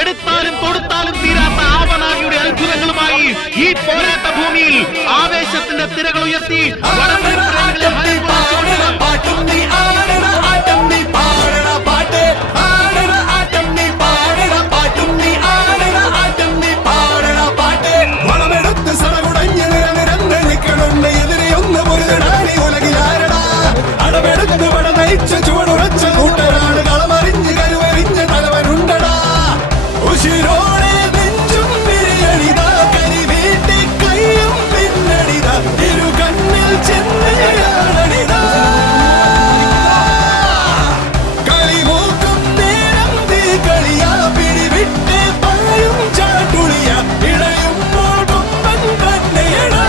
എടുത്താലും കൊടുത്താലും തീരാത്ത ആവനാഴിയുടെ അത്ഭുതങ്ങളുമായി ഈ പോരാട്ട ഭൂമിയിൽ ആവേശത്തിന്റെ തിരകൾ ഉയർത്തി ചുവടുറച്ച കൂട്ടരാണ് കളമറിഞ്ഞ് കരുവറിഞ്ഞ തലവനുണ്ടടാ ഉശിരോടെ നെഞ്ചും പിരിയണിതാ കരി വീട്ടി കയ്യും പിന്നണിതാ ഇരു കണ്ണിൽ ചെന്നണിതാ കളിമൂക്കും നേരം തീ കളിയാ പിടിവിട്ട് പായും ചാട്ടുളിയ ഇടയുമ്പോൾ കൊമ്പൻ തന്നെയടാ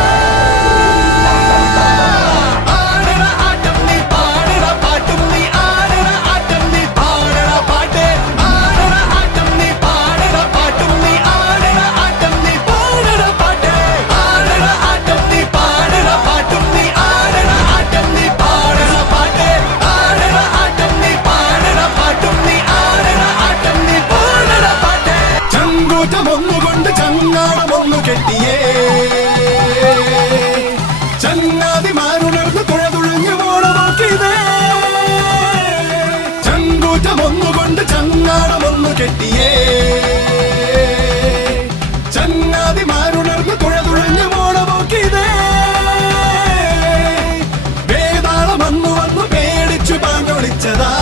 ഒന്നുകൊണ്ട് ചങ്ങാടമൊന്നു കെട്ടിയേ ചങ്ങാതിമാരുണർന്ന് തുഴതുഴഞ്ഞു പോണമോക്കിതേ ചങ്കൂറ്റമൊന്നുകൊണ്ട് ചങ്ങാടമൊന്നു കെട്ടിയേ ചങ്ങാതിമാരുണർന്ന് തുഴതുഴഞ്ഞു പോണമോക്കിതേ വേതാളം വന്നു വന്നു പേടിച്ചു പാഞ്ഞൊളിച്ചതാ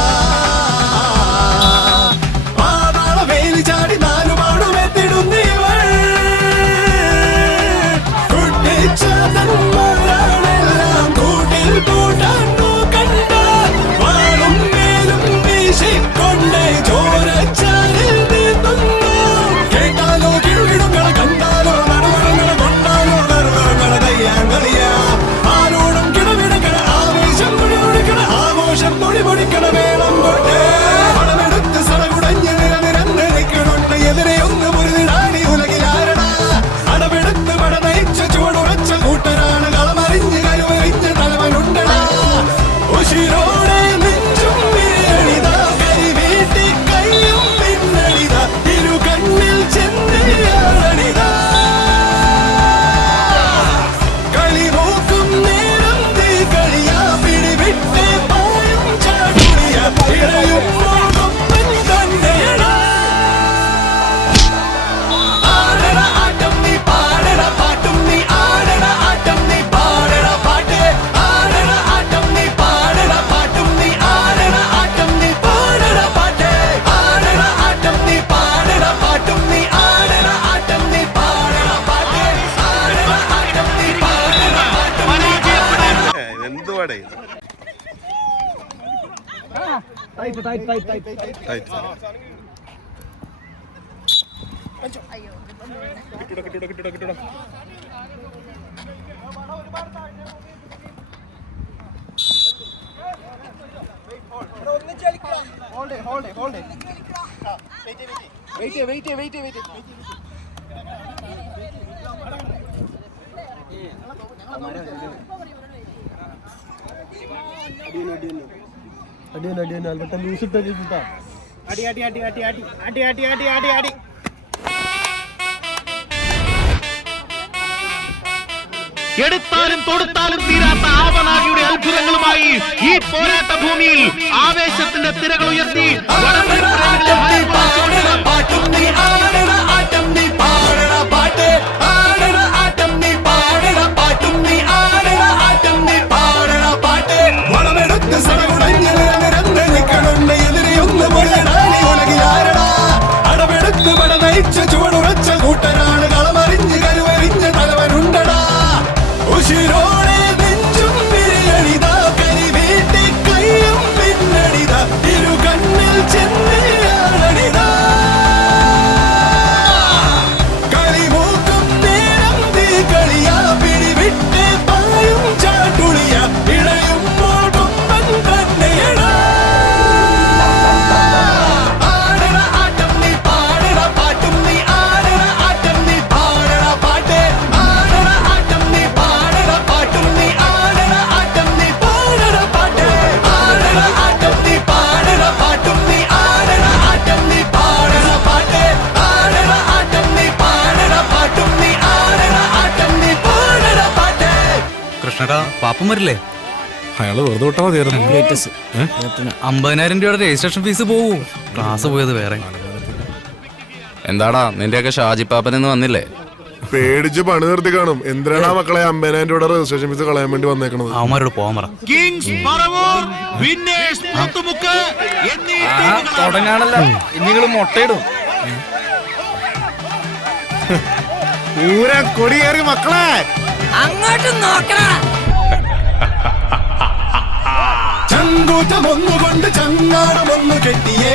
എടുത്താലും കൊടുത്താലും തീരാത്ത ആവനാഴിയുടെ അത്ഭുതങ്ങളുമായി ഈ പോരാട്ട ഭൂമിയിൽ ആവേശത്തിന്റെ തിരകൾ ഉയർത്തി ചുവടുറച്ച കൂട്ടരാണ് കളമറിഞ്ഞ് കരുവറിഞ്ഞ തലവനുണ്ടടാ ഉശിരോടെ നെഞ്ചും പിരിയണിതാ കരി വീട്ടി കയ്യും പിന്നണിതാ ഇരു കണ്ണിൽ ചെന്നണിതാ പാപ്പം വരില്ലേ? അയാള് വെറുതെ വിട്ടാ മതിയായിരുന്നു. 50,000 രൂപയുടെ രജിസ്ട്രേഷൻ ഫീസ് പോവൂ. ക്ലാസ് പോയത് വേറെ. എന്താടാ നിന്റെയൊക്കെ ഷാജിപ്പാപ്പനെന്ന് വന്നില്ലേ? പേടിച്ച് പണി നിർത്തി കാണും. എന്തിനാണ് മക്കളെ 50,000 രൂപയുടെ രജിസ്ട്രേഷൻ ഫീസ് കളയാൻ വേണ്ടി വന്നേക്കണത്? അവന്മാരോട് പോവാൻ പറ. കിങ്സ് പറവൂർ, വിന്നേഴ്സ് മുത്തുമുക്ക് എന്നീ ടീമുകളാണ്. തുടങ്ങാണല്ലോ, ഇനിങ്ങളും മുട്ടയിടും. പൂരം കൊടിയേറി മക്കളെ. അങ്ങോട്ട് നോക്കണ. ചങ്കൂറ്റം ഒന്നുകൊണ്ട് ചങ്ങാടം ഒന്ന് കെട്ടിയേ